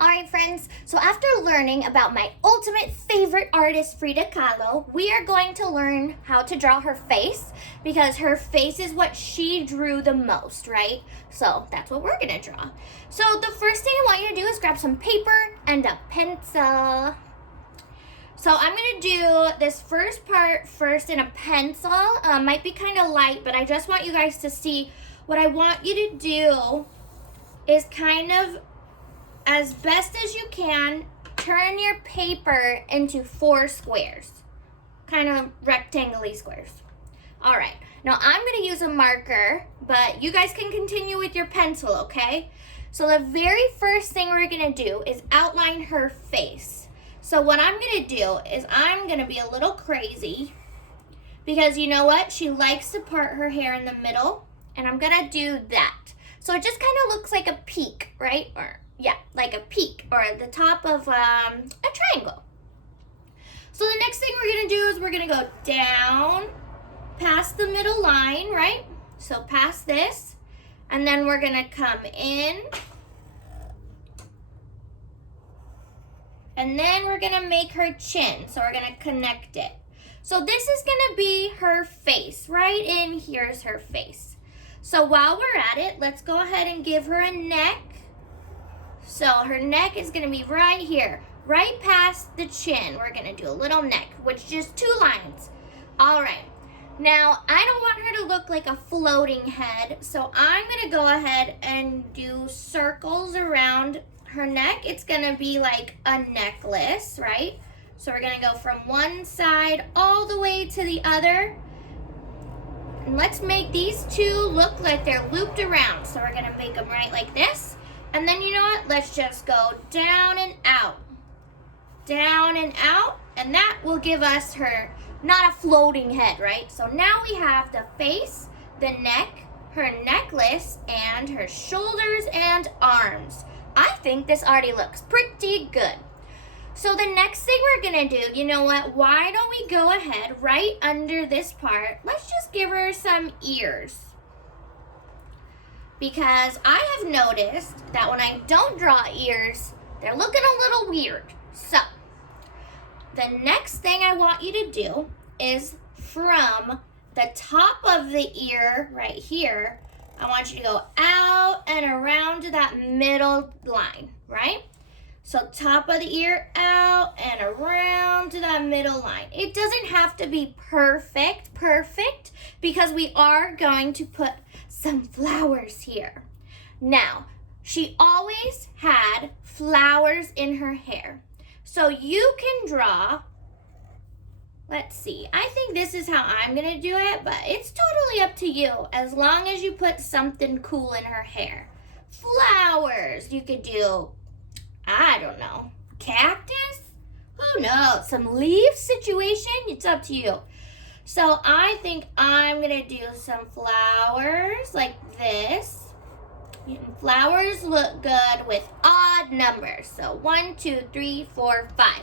Alright friends, so after learning about my ultimate favorite artist, Frida Kahlo, we are going to learn how to draw her face because her face is what she drew the most, right? So that's what we're going to draw. So the first thing I want you to do is grab some paper and a pencil. So I'm going to do this first part first in a pencil. Might be kind of light, but I just want you guys to see what I want you to do is kind of, as best as you can, turn your paper into 4 squares, kind of rectangle-y squares. All right, now I'm going to use a marker, but you guys can continue with your pencil, okay? So the very first thing we're going to do is outline her face. So what I'm going to do is I'm going to be a little crazy because you know what? She likes to part her hair in the middle, and I'm going to do that. So it just kind of looks like a peak, right? Yeah, like a peak or the top of a triangle. So the next thing we're going to do is we're going to go down past the middle line, right? So past this, and then we're going to come in, and then we're going to make her chin. So we're going to connect it. So this is going to be her face. Right in here's her face. So while we're at it, let's go ahead and give her a neck. So her neck is going to be right here, right past the chin. We're going to do a little neck, which is just 2 lines. All right. Now, I don't want her to look like a floating head, so I'm going to go ahead and do circles around her neck. It's going to be like a necklace, right? So we're going to go from one side all the way to the other. And let's make these 2 look like they're looped around. So we're going to make them right like this. And then you know what? Let's just go down and out. Down and out. And that will give us her, not a floating head, right? So now we have the face, the neck, her necklace, and her shoulders and arms. I think this already looks pretty good. So the next thing we're going to do, you know what? Why don't we go ahead right under this part? Let's just give her some ears. Because I have noticed that when I don't draw ears, they're looking a little weird. So, the next thing I want you to do is from the top of the ear right here, I want you to go out and around to that middle line, right? So top of the ear, out and around to that middle line. It doesn't have to be perfect, because we are going to put some flowers here. Now, she always had flowers in her hair. So you can draw, let's see, I think this is how I'm going to do it, but it's totally up to you as long as you put something cool in her hair. Flowers, you could do, I don't know, cactus? Who knows? Some leaf situation? It's up to you. So I think I'm going to do some flowers like this. And flowers look good with odd numbers. So 1, 2, 3, 4, 5.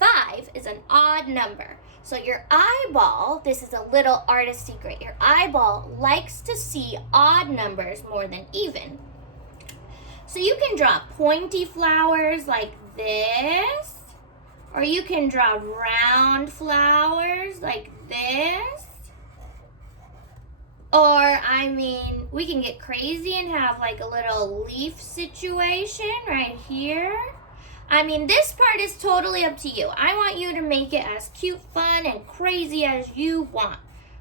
5 is an odd number. So your eyeball, this is a little artist secret, your eyeball likes to see odd numbers more than even. So you can draw pointy flowers like this, or you can draw round flowers like this. Or, I mean, we can get crazy and have like a little leaf situation right here. I mean, this part is totally up to you. I want you to make it as cute, fun, and crazy as you want.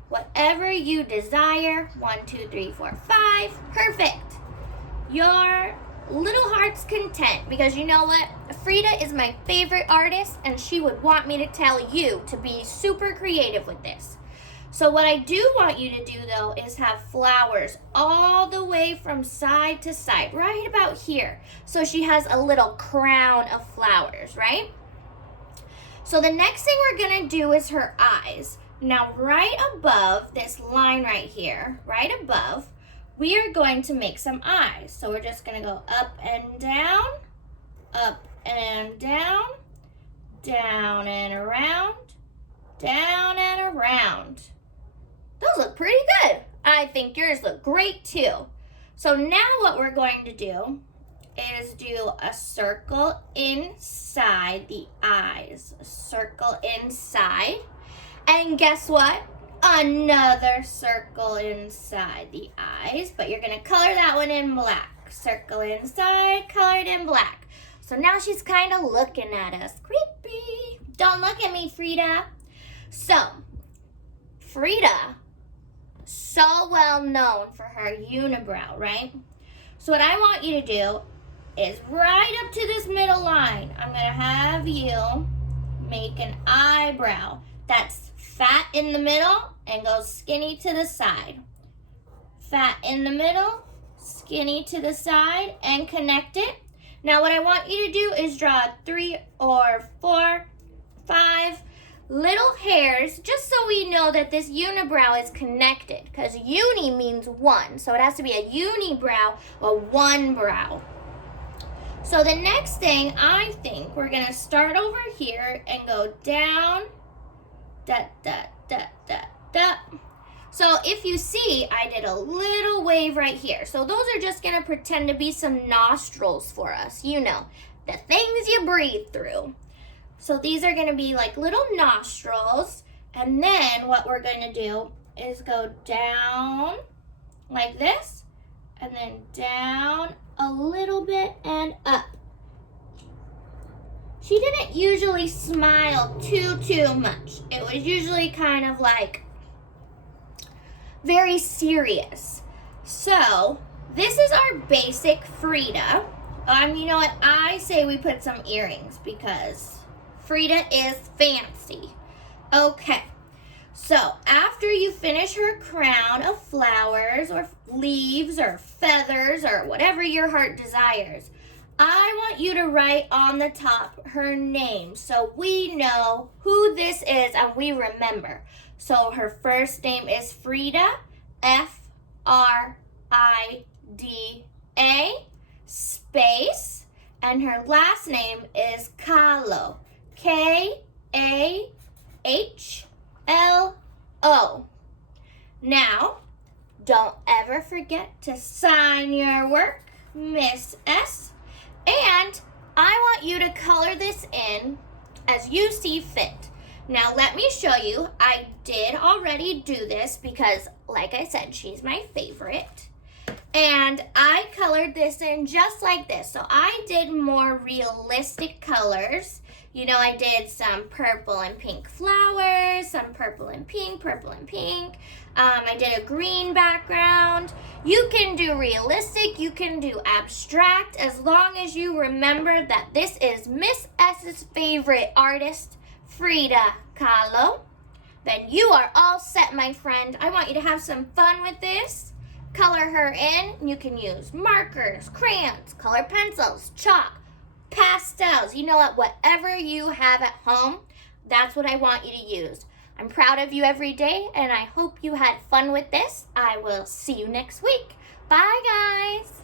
Whatever you desire. 1, 2, 3, 4, 5. Perfect. Your little heart's content, because you know what? Frida is my favorite artist, and she would want me to tell you to be super creative with this. So what I do want you to do, though, is have flowers all the way from side to side, right about here. So she has a little crown of flowers, right? So the next thing we're going to do is her eyes. Now, right above this line right here, right above, we are going to make some eyes. So we're just going to go up and down, down and around, down and around. Those look pretty good. I think yours look great too. So now what we're going to do is do a circle inside the eyes. A circle inside. And guess what? Another circle inside the eyes. But you're going to color that one in black. Circle inside, colored in black. So now she's kind of looking at us. Creepy. Don't look at me, Frida. So, Frida, so well known for her unibrow, right? So what I want you to do is right up to this middle line, I'm going to have you make an eyebrow that's fat in the middle and goes skinny to the side. Fat in the middle, skinny to the side, and connect it. Now what I want you to do is draw 3 or 4, 5 little hairs, just so we know that this unibrow is connected, because uni means one, so it has to be a unibrow or one brow. So the next thing, I think we're going to start over here and go down, da, da, da, da, da. So if you see, I did a little wave right here. So those are just going to pretend to be some nostrils for us, you know, the things you breathe through. So these are going to be like little nostrils, and then what we're going to do is go down like this, and then down a little bit and up. She didn't usually smile too much. It was usually kind of like very serious. So this is our basic Frida. You know what? I say we put some earrings because Frida is fancy. Okay, so after you finish her crown of flowers or leaves or feathers or whatever your heart desires, I want you to write on the top her name so we know who this is and we remember. So her first name is Frida, F-R-I-D-A, space, and her last name is Kahlo, K-A-H-L-O. Now, don't ever forget to sign your work, Miss S. And I want you to color this in as you see fit. Now, let me show you. I did already do this because, like I said, she's my favorite. And I colored this in just like this. So I did more realistic colors. You know, I did some purple and pink flowers, some purple and pink. I did a green background. You can do realistic, you can do abstract, as long as you remember that this is Miss S's favorite artist, Frida Kahlo. Then you are all set, my friend. I want you to have some fun with this. Color her in. You can use markers, crayons, color pencils, chalk, pastels. You know what? Whatever you have at home, that's what I want you to use. I'm proud of you every day, and I hope you had fun with this. I will see you next week. Bye, guys.